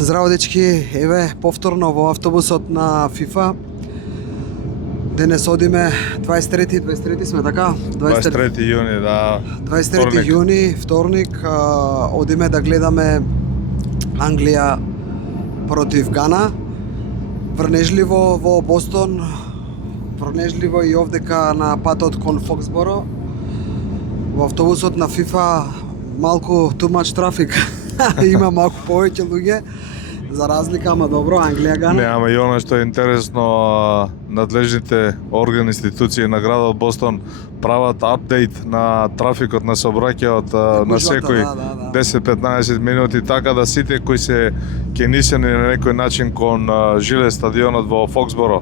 Здраво дечки, еве повторно во автобусот на FIFA. Денес одиме 23 сме, така? 23 јуни, да. 23 јуни, вторник, одиме да гледаме Англија против Гана. Врнежливо во Бостон, врнежливо и овдека на патот кон Фоксборо. Во автобусот на FIFA малку too much трафик. Има малку повеќе луѓе, за разлика, ама добро, Англија Гана. Не, ама и оно што е интересно, надлежните органи, институции на градот Бостон прават апдейт на трафикот на сообраќајот на секои 10-15 минути, така да сите кои се кенисени на некој начин кон жиле стадионот во Фоксборо,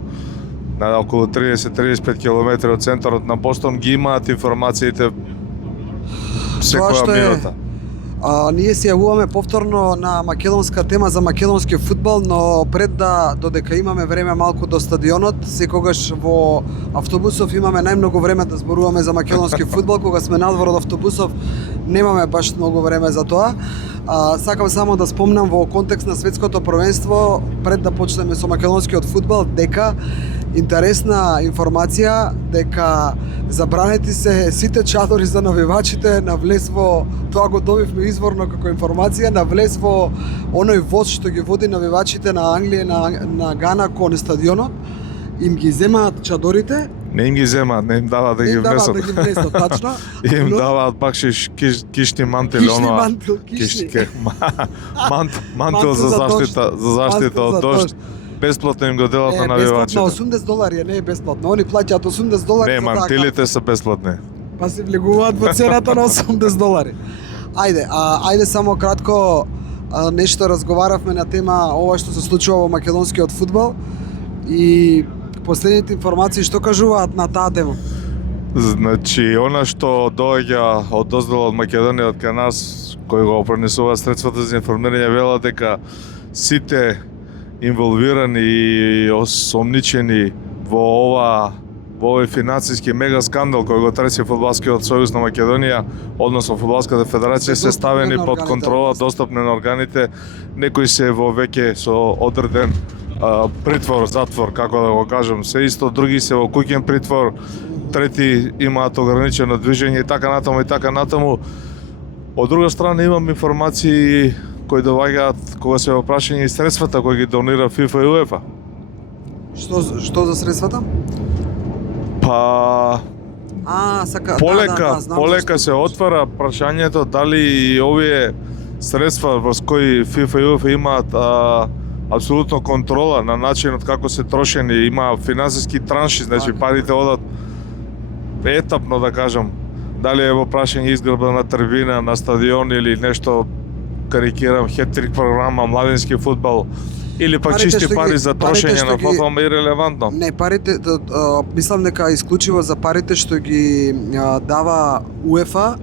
на околу 30-35 км од центарот на Бостон, ги имаат информациите секоја минута. Ние се јавуваме повторно на македонска тема за македонски фудбал, но пред да додека имаме време малку до стадионот, секогаш во автобусов имаме најмногу време да зборуваме за македонски фудбал, кога сме надвор од автобусов немаме баш многу време за тоа. Сакам само да спомнам во контекст на светското првенство, пред да почнеме со македонскиот фудбал, дека интересна информација дека забранети се сите чадори за навивачите на влез во, тоа го добивме изворно како информација, на влез во оној воз што ги води навивачите на Англија на Гана кон стадионот, им ги земаат чадорите. Не им ги земаат, не им даваат да ги внесат. Да ги внесат, тачно. Им даваат бакшиш кишни мантили, мантил за заштита од дожд. Бесплатно им го делат на навивачите. Бесплатно, $80 не е бесплатно. Они плаќаат $80. Не, мантилите се бесплатни. Па се влегуваат во цената на $80. Ајде само кратко нешто разговаравме на тема ова што се случува во македонскиот фудбал и последните информации што кажуваат на таа тема. Значи, она што доаѓа од доздел од Македонија од кај нас, кој го пренесува средствата за информирање, велат дека сите инволвирани и осомничени во овој финансиски мега скандал кој го треси Фудбалскиот сојуз на Македонија, односно Фудбалската федерација, се ставени под контрола, достапни на органите. Некои се во веќе со одреден притвор, затвор, како да го кажам, се исто, други се во куќен притвор, трети имаат ограничено движење и така натаму и така натаму. Од друга страна имам информации кои доаѓаат кога се во прашање и средствата кои ги донира FIFA и UEFA. Што за средствата? Па полека се отвара прашањето дали и овие средства врз кои FIFA и UEFA имаат апсолутно контрола на начинот како се трошени, има финансиски транши, значи парите одат етапно, да кажам, дали е во прашање изградба на трибина, на стадион или нешто, карикирам, хет-трик програма, младински фудбал, или пак чисти пари за трошење на фудбал, е ирелевантно. Не, парите, мислам дека исклучиво за парите што ги дава UEFA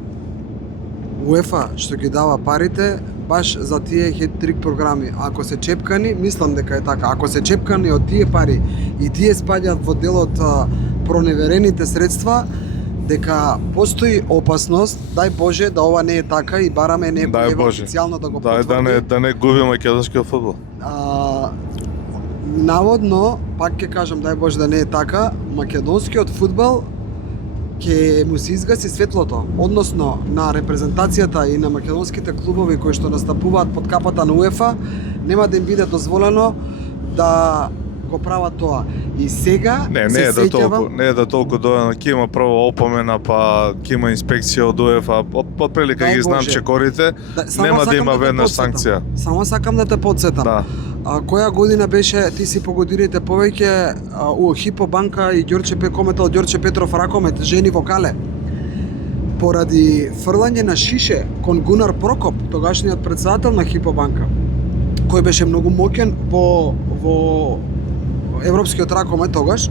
што ги дава парите, баш за тие хет-трик програми. Ако се чепкани, мислам дека е така, ако се чепкани од тие пари и тие спаѓаат во делот проневерените средства, дека постои опасност, дај Боже да ова не е така и бараме не официјално да го потврди. Да не губи македонскиот фудбал. Наводно, пак ќе кажам, дај Боже да не е така, македонскиот фудбал ќе му се изгаси светлото, односно на репрезентацијата и на македонските клубови кои што настапуваат под капата на УЕФА, нема да им биде дозволено да го прават тоа. И сега не е да толку дојано, ќе има прво опомена, па ќе има инспекција од УЕФА, од прилика ги знам чекорите, нема да има веднаш санкција. Само сакам да те потсетам. Да. Која година беше, ти си по годините повеќе, Хипо банка и кометал Ѓорче Петров Ракомет, жени во Кале. Поради фрлање на шише кон Гунар Прокоп, тогашниот претседател на Хипо банка, кој беше многу моќен во Европскиот ракомет тогаш,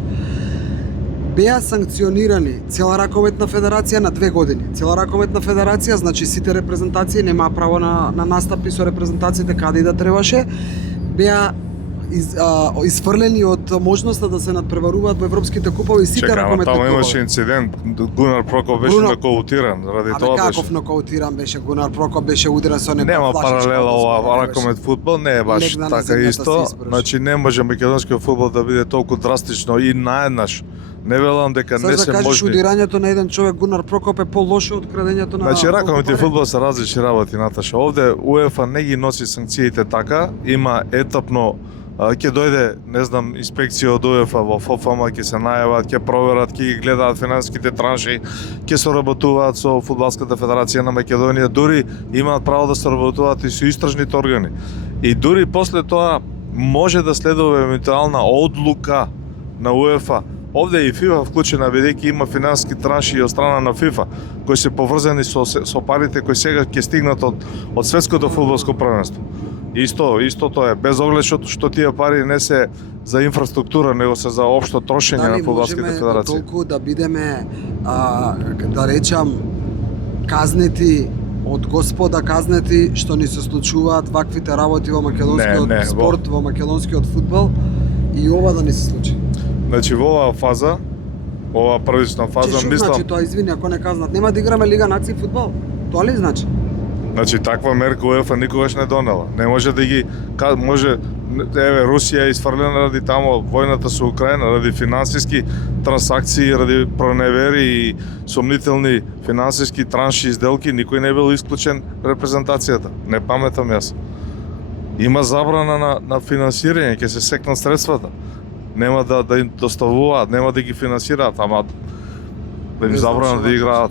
беа санкционирани цела ракометна федерација на 2 години. Цела ракометна федерација, значи сите репрезентации немаа право на настапи со репрезентациите каде и да требаше, беа изфрлени од можноста да се надпреваруваат во европските купови сите Чека, ама ракометни таму клубови. имаше инцидент, Гунар Прокоп беше Бруно- нокаутиран, заради Абе тоа беше. каков нокаутиран беше Гунар Прокоп, беше ударен со некоја Нема флашичка паралела од ова озбора, ракомет фудбал, не е баш Легна на така земјата, исто. се испруши. Значи не може македонскиот фудбал да биде толку драстично и наеднаш. Не велам дека Сега не да се кажеш можни. удирањето на еден човек Гунар Прокоп е полошо од крадењето на Значи ракометни толку пари. фудбал се различни работи, Наташа. Овде УЕФА не ги носи санкциите така, има етапно ќе дојде, не знам, инспекција од УЕФА во ФОФАМ, ќе се најават, ќе проверат, ќе ги гледаат финансиските транши, ќе соработуваат со Фудбалската федерација на Македонија, дури имаат право да соработуваат и со истражните органи. И дури после тоа може да следува евентуална одлука на УЕФА. Овде е и ФИФА вклучена, бидејќи има финансиски транши и од страна на ФИФА, кои се поврзани со парите кои сега ќе стигнат од светското фудбалско првенство. Исто тоа е, без оглед што тие пари не се за инфраструктура, него се за општо трошење на Дали фудбалските можеме федерации. толку да бидеме, да речам, казнети од Господа, казнети што ни се случуваат ваквите работи во македонскиот Не, спорт, во македонскиот фудбал и ова да не се случи. Значи во оваа фаза, ова првична фаза, Што мислам, значи тоа, извини, ако не казнат, нема да играме Лига нации фудбал? Тоа ли значи? значи таква мерка УЕФА никогаш не донела. Не може да ги може еве Русија е изфрлена ради тамо војната со Украина, ради финансиски трансакции, ради проневери и сомнителни финансиски транши и сделки, никој не бил исклучен репрезентацијата. Не паметам јас. Има забрана на финансирање, ќе се секнат средствата. Нема да им доставуваат, нема да ги финансираат, ама да им Не знам забрана што да да играат.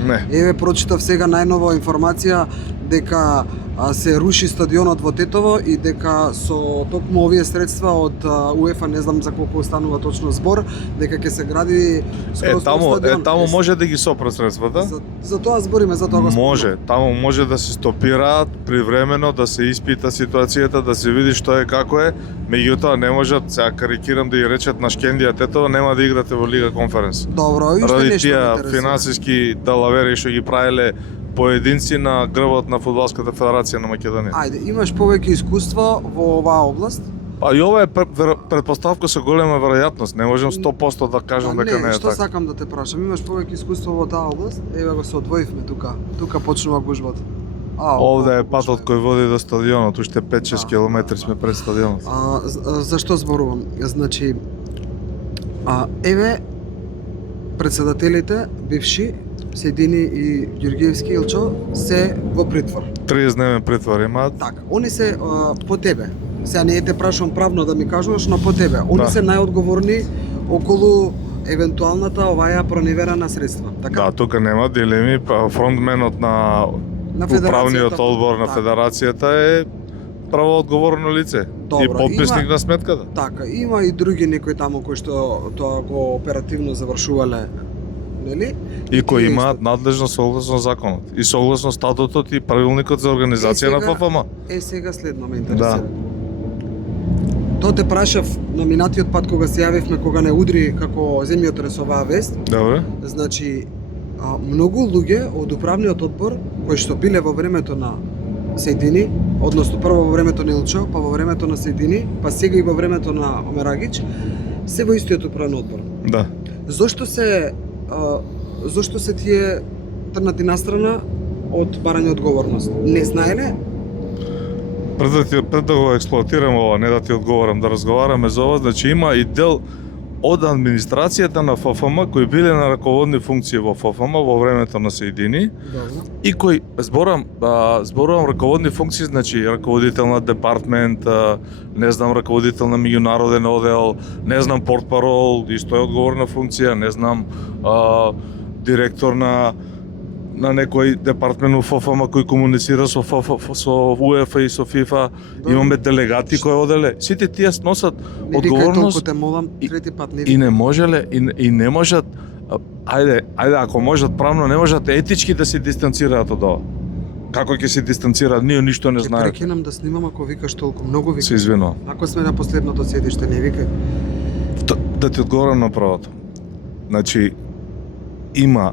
Не. Еве прочитав сега најнова информација дека се руши стадионот во Тетово и дека со токму овие средства од УЕФА, не знам за колку останува точно збор, дека ќе се гради скроз нов стадион. Таму може да ги сопре средствата. За тоа збориме, за тоа го спомнувам. Може, таму може да се стопираат привремено, да се испита ситуацијата, да се види што е како е. Меѓутоа не можат, сега карикирам да ја речат на Шкендија Тетово, нема да играте во Лига Конференс. Добро, и уште Ради нешто тие ме интересува. финансиски далавери што ги правеле поединци на грбот на Фудбалската федерација на Македонија. Ајде, имаш повеќе искуство во оваа област? Па и ова е предпоставка со голема веројатност, не можам 100% да кажам Па дека не е што така. сакам да те прашам, имаш повеќе искуство во таа област? Еве го се одвоивме тука. Тука почнува гужвата. Овде е колку патот гужва кој води до стадионот, уште 5-6 Да, километри да. сме пред стадионот. Зашто зборувам? Значи, еве председателите бивши Седини и Ѓурѓиевски Илчо се во притвор. 30-дневен притвор имаат. Така, они се по тебе. Сега не те прашувам правно да ми кажуваш, но по тебе. Они Да. се најодговорни околу евентуалната оваја проневерена средства. Така? Да, тука нема дилеми, па фронтменот на управниот федерацијата, одбор на така. федерацијата е правоодговорно лице Добро, и подписник има- на сметката. Така, има и други некои таму кои што тоа го оперативно завршувале, нели? И кои тие имаат исто. надлежност согласно законот и согласно статутот и правилникот за организација на сега- ФФМ. Сега следно ме интересира. Тоа те прашав на минатиот пат кога се јавивме, кога не удри како земјотрес оваа вест. Добре. Значи, многу луѓе од управниот одбор кои што биле во времето на Сејдини, односно прво во времето на Илчо, па во времето на Сејдини, па сега и во времето на Омерагич, се во истиот управен одбор. Да. Зошто се тие трнати настрана од барање одговорност? Не знаеле? Пред да го експлоатирам ова, не да ти одговорам, да разговараме за ова, значи има и дел од администрацијата на ФФМ кои биле на раководни функции во ФФМ во времето на Сејдини Добро. и кои зборувам раководни функции, значи раководител на департмент, не знам раководител на меѓународен одел, не знам портпарол, исто е одговорна функција, не знам директор на некој департмент во ФФМ кој комуницира со УЕФА и со ФИФА, Добро. имаме делегати кои оделе. Сите тие сносат Не викај толку одговорност те молам, трети пат не и викај. не можеле и не можат ајде ако можат правно, не можат етички да се дистанцираат од ова. Како ќе се дистанцираат, ние ништо не Ќе знаеме. прекинам да снимам ако викаш толку, многу Се викаш. извинувам. Ако сме на последното седиште, не викај. Да ти одговорам на правото. Значи, има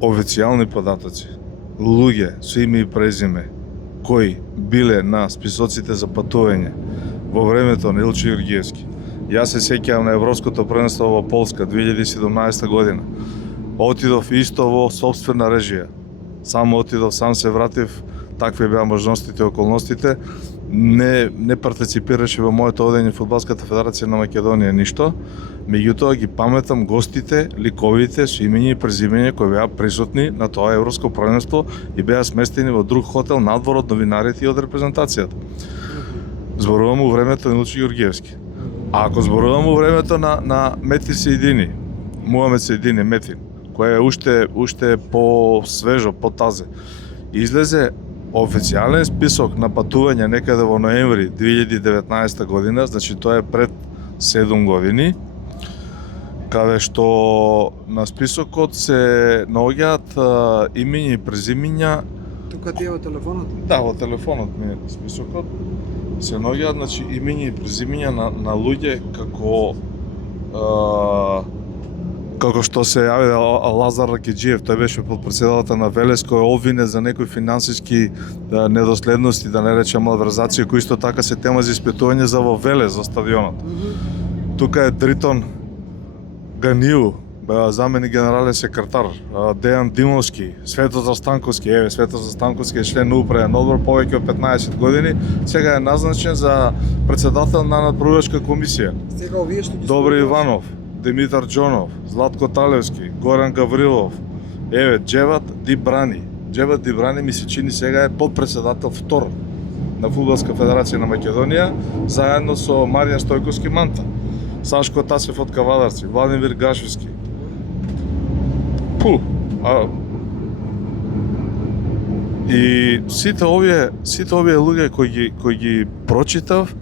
официјални податоци, луѓе со име и презиме, кои биле на списоците за патување во времето на Илчо Јургиевски. Јас се сеќавам на Европското првенство во Полска 2017 година. Отидов исто во сопствена режија. Само отидов, сам се вратив, такви беа можностите и околностите. Не партиципираше во моето одење Фудбалската федерација на Македонија ништо, меѓутоа ги паметам гостите, ликовите со имење и презимење кои беа присутни на тоа европско првенство и беа сместени во друг хотел надвор од новинарите и од репрезентацијата. Зборувам у времето на Илчо Јургиевски. А ако зборувам у времето на Метин Сеидини, Муамед Сеидини Метин, кој е уште по-свежо, по-тазе, излезе официјален список на патување некаде во ноември 2019 година, значи тоа е пред 7 години, каде што на списокот се наоѓаат имења и презимења. Тука ти е во телефонот? Да, во телефонот ми е списокот. Се наоѓаат, значи, имења и презимења на луѓе како што се јави Лазар Ракиџиев, тој беше подпредседател на Велес, кој обвине за некои финансиски недоследности, да не речем малверзација, кои исто така се тема за испитување за во Велес, за стадионот. Тука е Дритон Ганију, заменик генерален секретар, Дејан Димовски, Светозар Станковски, Светозар Станковски е член на управен одбор повеќе од 15 години, сега е назначен за председател на надпрварска комисија. Сега овие што ги Добри Иванов, Димитар Џонов, Златко Талевски, Горан Гаврилов, Џеват Дибрани. Џеват Дибрани ми се чини сега е подпредседател втор на Фудбалска федерација на Македонија, заедно со Маријан Стојковски Манта, Сашко Тасев од Кавадарци, Владимир Гашевски. И сите овие луѓе кои ги прочитав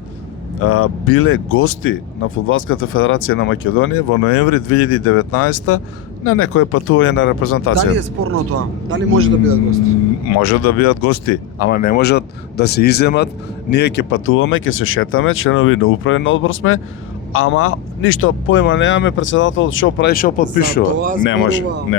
биле гости на Фудбалската федерација на Македонија во ноември 2019 на некое патување на репрезентација. Дали е спорно тоа? Дали може да бидат гости? Може да бидат гости, ама не можат да се иземат. Ние ќе патуваме, ќе се шетаме, членови на управен одбор сме, ама ништо поима немаме, председателот што прави, што подпишува. Не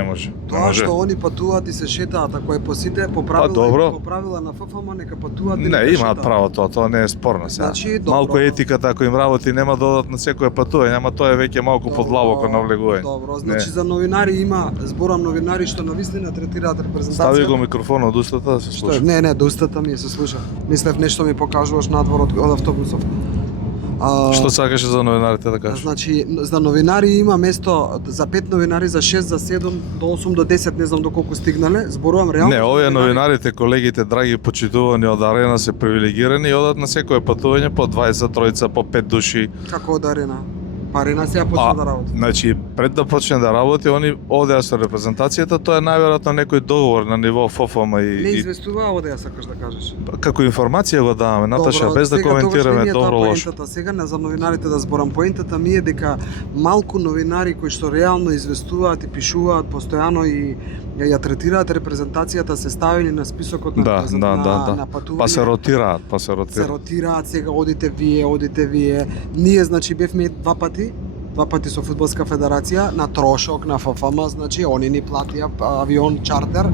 може. Тоа што они патуваат и се шетаат, ако е по сите, по правила на ФФМ, нека патуваат. Не, имаат право тоа не е спорно сега. Значи, малку етиката, ако им работи, нема додат на секое патување, ама тоа е веќе малку подлабоко навлегување. Добро, значи за новинари има, зборам новинари што навистина третираат репрезентација. Стави го микрофонот до устата да се слуша. Не, до устата ми се слуша. Мислев нешто ми покажуваш надвор од автобусов. Што сакаше за новинарите да кажеш? Значи, за новинари има место за 5 новинари, за 6, за 7, до 8, до 10, не знам доколку стигнале. Зборувам реално. Не, овие новинарите, колегите, драги, почитувани од Арена се привилегирани и одат на секое патување по 20 тројца, по 5 души. Како од Арена? Па Арена сега почна да работи. Значи, пред да почне да работи, они одеа со репрезентацијата, тоа е најверојатно некој договор на ниво ФФМ и... Не известуваа одеа, сакаш да кажеш. Како информација го даваме, Наташа, без да коментираме добро лошо. Сега за новинарите да зборам, поентата ми е дека малку новинари кои што реално известуваат и пишуваат постојано и ја третираат репрезентацијата, се ставени на списокот на патување. Па се ротираат. Се ротираат, сега одите вие. Ние, значи, бевме два пати со Фудбалска федерација на трошок на ФФМ, значи они ни платија авион чартер.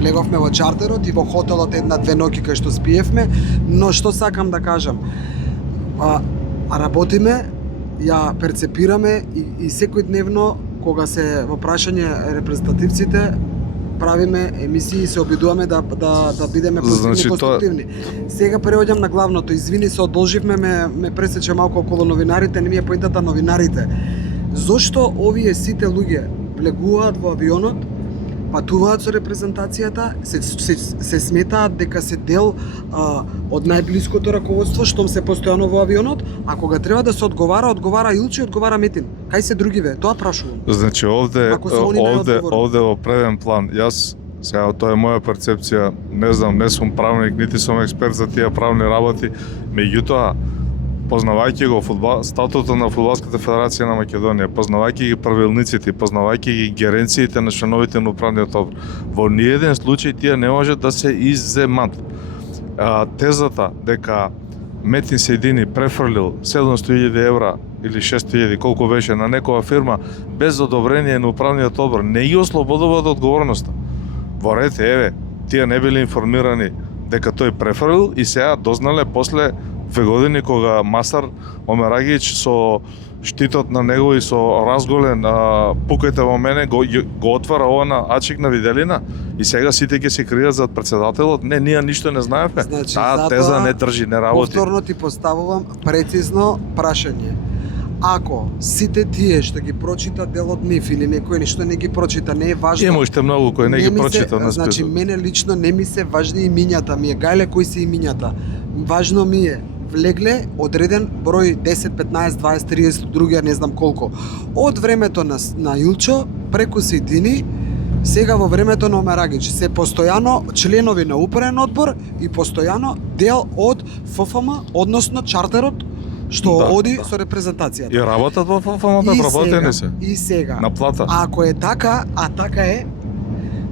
Леговме во чартерот и во хотелот 1-2 ноќи кај што спиевме, но што сакам да кажам, работиме, ја перцепираме и секојдневно кога се во прашање репрезентативците правиме емисии и се обидуваме да бидеме позитивни, конструктивни. Сега преоѓам на главното. Извини, се одолживме, ме пресече малку околу новинарите, не ми е поентата новинарите. Зошто овие сите луѓе влегуваат во авионот, патуваат со репрезентацијата, се сметаат дека се дел од најблиското раководство, штом се постојано во авионот, а кога треба да се одговара Илчо и одговара Метин. Кај се другиве? Тоа прашувам. Значи овде во преден план, јас сега тоа е моја перцепција, не знам, не сум правник, нити сум експерт за тие правни работи, меѓутоа познавајќи го статутот на Фудбалската федерација на Македонија, познавајќи ги правилниците, познавајќи ги геренциите на членовите на управниот одбор, во ниеден случај тие не можат да се изземат. Тезата дека Метин Сеидини префрлил 700.000 евра или 600.000, колку беше, на некоја фирма без одобрение на управниот одбор, не ги ослободува од одговорноста. Во ред, тие не биле информирани дека тој префрлил и сега дознале после 2 години кога Масар Омерагич со штитот на него и со разголен пукајте во мене го отвара ова на Ачик на Виделина и сега сите ќе се кријат зад председателот. Не, ние ништо не знаевме. Значи, Таа теза не држи, не работи. Повторно ти поставувам прецизно прашање. Ако сите тие што ги прочита делот нив или некој ништо не ги прочита, не е важно. Има уште многу кои не ги ми се- прочита на Значи, список. мене лично не ми се важни имињата, ми е гајле кои се имињата. Важно ми е влегле одреден број 10, 15, 20, 30, другија не знам колку. Од времето на Илчо преку Сејдини, сега во времето на Омерагич се постојано членови на управен одбор и постојано дел од ФФМ, односно чартерот што Да, оди да. со репрезентацијата. И работат во ФФМ да вработени се. И сега. На плата. Ако е така, а така е,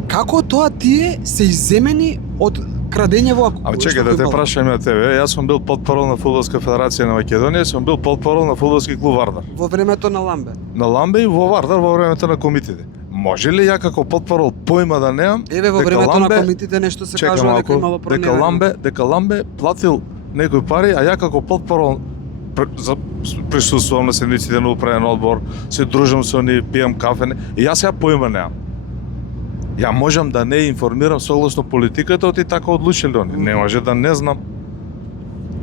како тоа тие се изземени од крадење во Ама чекај да те прашам ја тебе, јас сум бил потпарол на Фудбалска федерација на Македонија, сум бил потпарол на фудбалски клуб Вардар. во времето на Ламбе. На Ламбе и во Вардар во времето на комитите. Може ли ја како потпарол поима да немам? Еве во дека времето на Ламбе- комитите нешто се Чекам кажува дека малку, имало проневера. дека Ламбе платил некои пари, а ја како потпарол присуствувам на седмиците на управен одбор, се дружам со нив, пијам кафе, и јас ја поима немам. Ја можам да не информирам согласно политиката, оти така одлучили они. Не може да не знам.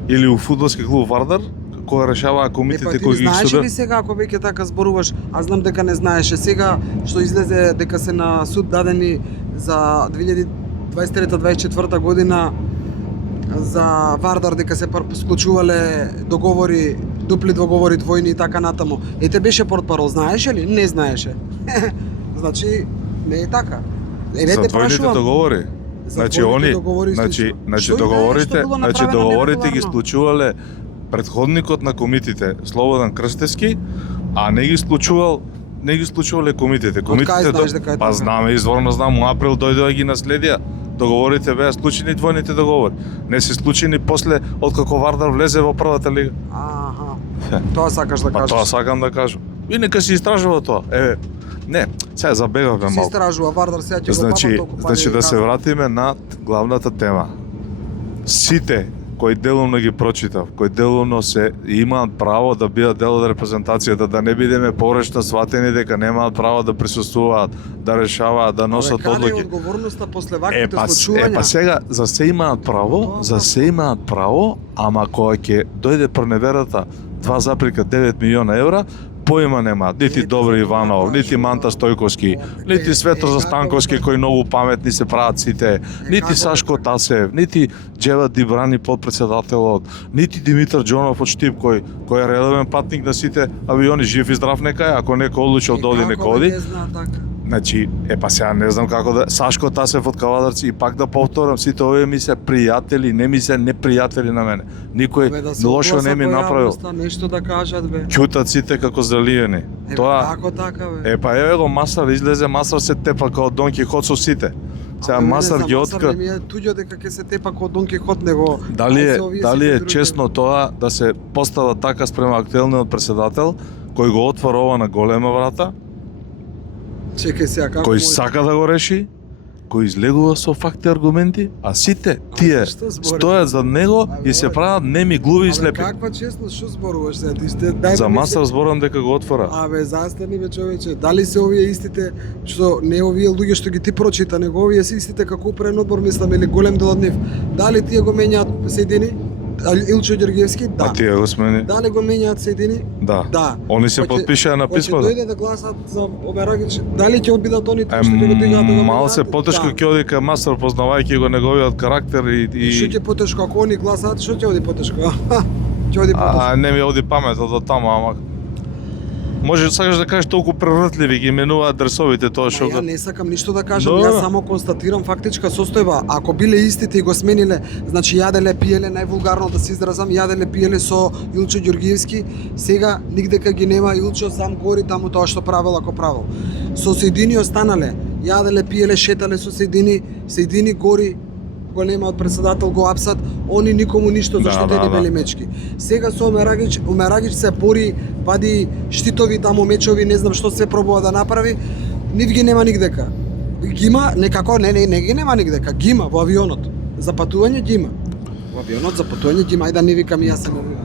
Или у фудбалски клуб Вардар, која решаваа комитите ти кои ги знаеш судат. ли сега ако веќе така зборуваш, аз знам дека не знаеше сега што излезе дека се на суд дадени за 2023-2024 година за Вардар дека се склучувале договори, дупли договори двојни и така натаму. Ете беше портпарол, знаеше ли? Не знаеше. Значи не е така. За двојните договори. За Значи двојните они, договори значи Што договорите, било значи направено договорите ги нерегуларно? склучувале претходникот на комитите Слободан Крстевски, а не ги склучувале комитите. Комитите знаеш дека е па така? знаме, изворно знам, у април дојдоа ги наследија. Договорите беа склучени двојните договори. Не се склучени после откако Вардар влезе во првата лига. Аха. Тоа сакаш да Па кажеш. тоа сакам да кажам. И нека се истражува тоа. Не, сега забегавме Се малку. истражува Вардар сега ќе го Значи, папам толку пари. значи да се вратиме на главната тема. Сите кои делумно ги прочитав, кои делумно се имаат право да бидат дел од репрезентацијата, да не бидеме погрешно сватени дека немаат право да присуствуваат, да решаваат, да носат Каде е одлуки. одговорноста после ваквите Па случувања? сега за се имаат право, ама кога ќе дојде проневерата 2,9 милиона евра, поима немаат нити Добри Иванов, нити Манта Стојковски, нити Свето Застанковски кои многу паметни се прават сите, нити Сашко Тасев, нити Джева Дибрани подпредседателот, нити Димитар Џонов од Штип кој е редовен патник на сите авиони, жив и здрав нека е, ако некој одлучил да оди нека оди. Не знаа така. Значи, па сега не знам како да... Сашко Тасев од Кавадарци, и пак да повторам, сите овие ми се пријатели, не ми се непријатели на мене. Никој Бе, да се лошо огласат не ми во направил. јавноста, Нешто да кажат бе. Ќутат сите како заливени. Тоа... Како така бе? Па еве го Масар, излезе Масар се тепа као Дон Кихот со сите. Сега Ама мене Масар за ги отка... ми е туѓо дека ќе се тепа код Дон Кихот него. Дали е честно тоа да се постава така спрема актуелниот председател, кој го отвора ова на голема врата, Чекај сега како кој може- сака да го реши, кој излегува со факти и аргументи, а сите тие зашто збориш? стојат за него и се прават неми, глуви и слепи. Каква честност, што зборуваш сега? Ти сте дај За ми Масар зборам дека го отвора. Абе, застани бе човече. Дали се овие истите што не овие луѓе што ги ти прочита, него овие се истите како управен одбор мислам или голем дел од нив. Дали тие го менјаат Сејдини? Илчо Ѓоргиевски? Да. А тие го смени? Дали го менјаат Сејдини? Да. Да. Они се Па ќе- потпишаа на па ќе писмото. дојде да гласат за Омерагич. Дали ќе обидат они тоа што ќе го дигаат да го Мало менјаат? се потешко Да. ќе оди кај Масар познавајќи го неговиот карактер Што ќе потешко ако они гласаат, што ќе оди потешко? Ќе оди потешко. А не ми оди паметот од таму, ама може сакаш да кажеш толку превртливи ги именуваат адресовите тоа што Ја го... не сакам ништо да кажам, Добро. јас само констатирам фактичка состојба. Ако биле истите и го смениле, значи јаделе пиеле, највулгарно да се изразам, јаделе пиеле со Илчо Ѓоргиевски, сега нигдека ги нема Илчо сам гори таму тоа што правил ако правил. Со Сејдини останале, јаделе пиеле, шетале со Сејдини гори го нема од председател го апсат, они никому ништо зашто те не бели мечки. Сега со Омерагич се бори, вади штитови таму мечови, не знам што се пробува да направи, нив ги нема нигдека. Ги има некако, не ги нема нигдека, ги има во авионот. За патување ги има. Во авионот за патување ги има, ајде да не викам и јас се нервирам.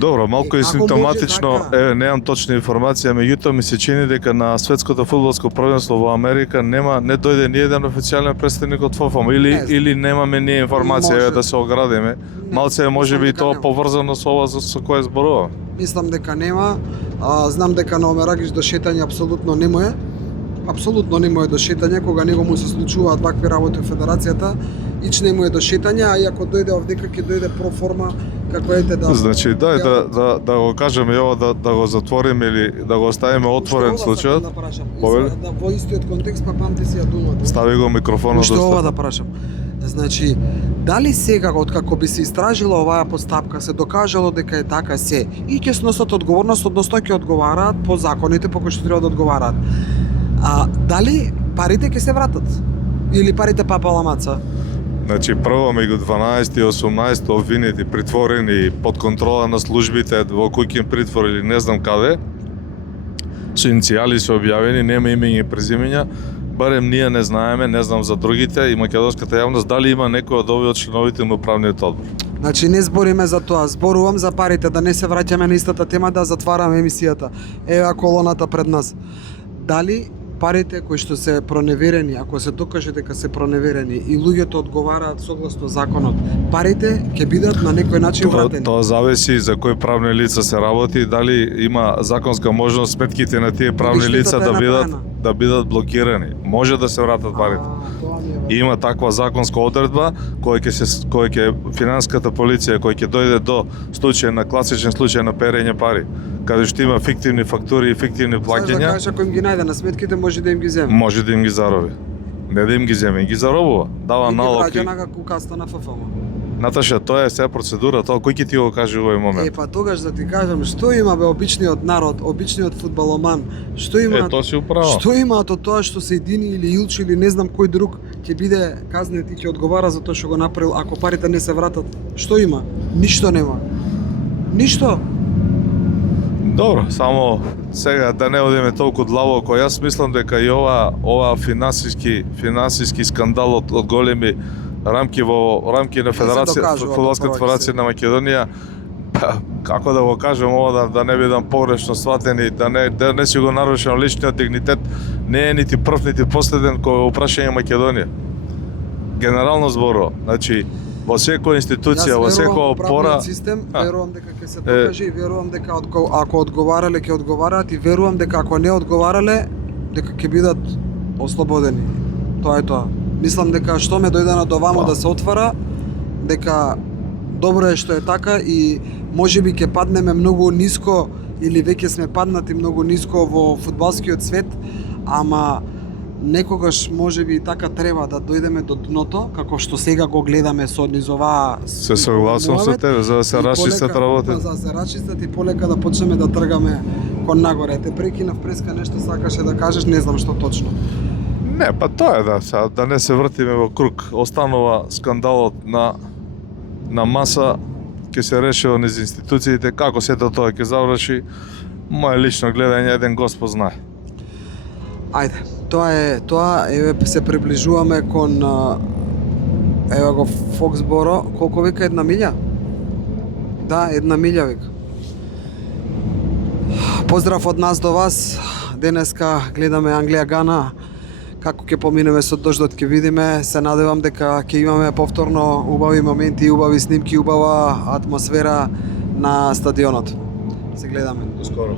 Добро, малку Ако и може симптоматично, така? немам точна информација, меѓутоа ми се чини дека на светското фудбалско првенство во Америка не дојде ни еден официјален представник од ФОФАМ или немаме ние информација Може. да се оградиме. Малце можеби и дека тоа нема. поврзано со ова со кое зборувам. Мислам дека нема. Знам дека на Омерагиш до шетање апсолутно не му е. Апсолутно не му е до шетање, кога него му се случуваат вакви работи во федерацијата, ич не му е до шетање, а и ако дојде овдека ќе дојде проформа како ете да. Значи, дај да го кажеме и ова да го затвориме или да го оставиме отворен случајот. Да прашам. Повели? Да во истиот контекст па памти си ја думата. Стави го микрофонот Уште ова доста. да прашам. Значи, дали сега откако би се истражила оваа постапка се докажало дека е така се и ќе сносат одговорност, односно ќе одговараат по законите по кои што треба да одговараат. Дали парите ќе се вратат? Или парите папала маца? Значи, прво меѓу 12 и 18 обвинети, притворени под контрола на службите во куќен притвор или не знам каде, со иницијали се објавени, нема имења и презимења, барем ние не знаеме, не знам за другите и македонската јавност дали има некој од овие од членовите на управниот одбор. Значи не збориме за тоа, зборувам за парите, да не се враќаме на истата тема, да затвараме емисијата. Ева колоната пред нас. Дали парите кои што се проневерени, ако се докаже дека се проневерени и луѓето одговараат согласно законот, парите ќе бидат на некој начин вратени? Тоа зависи за кои правни лица се работи, дали има законска можност сметките на тие правни Или лица штетата е направена? да бидат блокирани. Може да се вратат парите. Тоа ми е И има таква законска одредба која ќе финанската полиција која ќе дојде до случај на класичен случај на перење пари, каде што има фиктивни фактури и фиктивни Знаеш да плаќања, кажеш, ако им ги најде на сметките, може да им ги земе. може да им ги зароби. Не да им ги земе, ги заробува, дава И ги налог. враќа на каста на ФФМ. Наташа, тоа е сега процедура, тоа кој ќе ти го каже во овој момент? Па тогаш да ти кажам, што има бе обичниот народ, обичниот фудбаломан, што има Тоа си управа. Што имаат од тоа што се едини или Илчо или не знам кој друг ќе биде казнет и ќе одговара за тоа што го направил ако парите не се вратат? Што има? Ништо нема. Ништо. Добро, само сега да не одиме толку длабоко, јас мислам дека и ова финансиски скандал од големи рамки на Фудбалската федерација на Македонија, како да го кажем ова да не бидам погрешно сватен и да не си го нарушам личниот дигнитет, не е нити прв нити последен кој упрашање Македонија. Генерално зборува, значи во секоја институција, во секоја опора, систем, верувам дека ќе се докаже и верувам дека ако одговарале ќе одговараат и верувам дека ако не одговарале дека ќе бидат ослободени. Тоа е тоа. Мислам дека што ме дојдена до вамо да се отвара, дека добро е што е така и можеби ќе паднеме многу ниско или веќе сме паднати многу ниско во фудбалскиот свет, ама некогаш можеби и така треба да дојдеме до дното, како што сега го гледаме со низ оваа. се согласувам со тебе за да се расчистат работите. За да се расчистат и полека да почнеме да тргаме кон нагоре. Те прекинав преска нешто сакаше да кажеш, не знам што точно. Не, па тоа е да не се вртиме во круг. Останува скандалот на маса, ќе се реши низ институциите, како сето тоа ќе заврши. Моje лично гледање, еден Господ знае. Ајде, тоа еве се приближуваме кон еве го Фоксборо, колку вика 1 милја? Да, 1 милја вика. Поздрав од нас до вас. Денеска гледаме Англија Гана. Како ќе поминеме со дождот ќе видиме. Се надевам дека ќе имаме повторно убави моменти, убави снимки, убава атмосфера на стадионот. Се гледаме. До скоро.